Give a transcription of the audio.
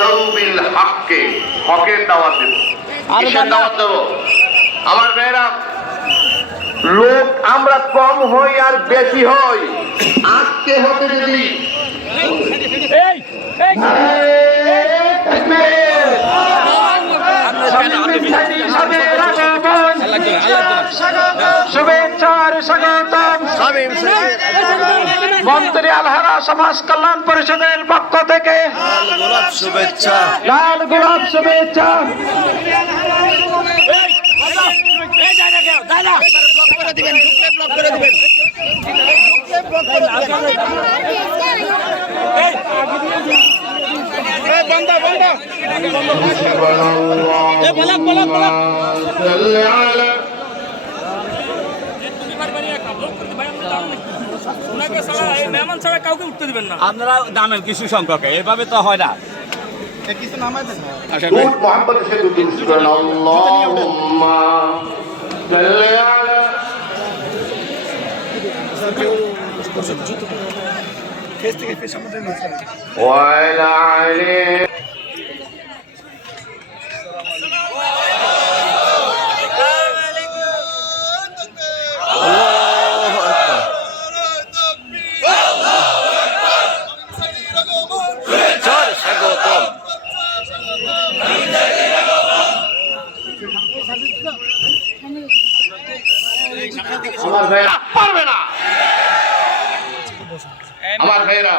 হককে হকের দাওয়াত দেব। কিসের দাওয়াত দেব? আমার মেয়েরা লোক আমরা কম হই আর বেশি হই। আজকে হতে যদি এই এই। শুভেচ্ছার স্বাগতম মন্ত্রী আলহারা সমাজ কল্যাণ পরিষদের পক্ষ থেকে গোলাপ শুভেচ্ছা লাল গোলাপ শুভেচ্ছা মেহমান ছাড়া আপনারা দামেন কিছু সংখ্যক এভাবে তো হয় না। দুধ মোহাম্মদ সে দুধ করেন। আল্লাহুম্মা সাল্লি আলা আমার ভাইরা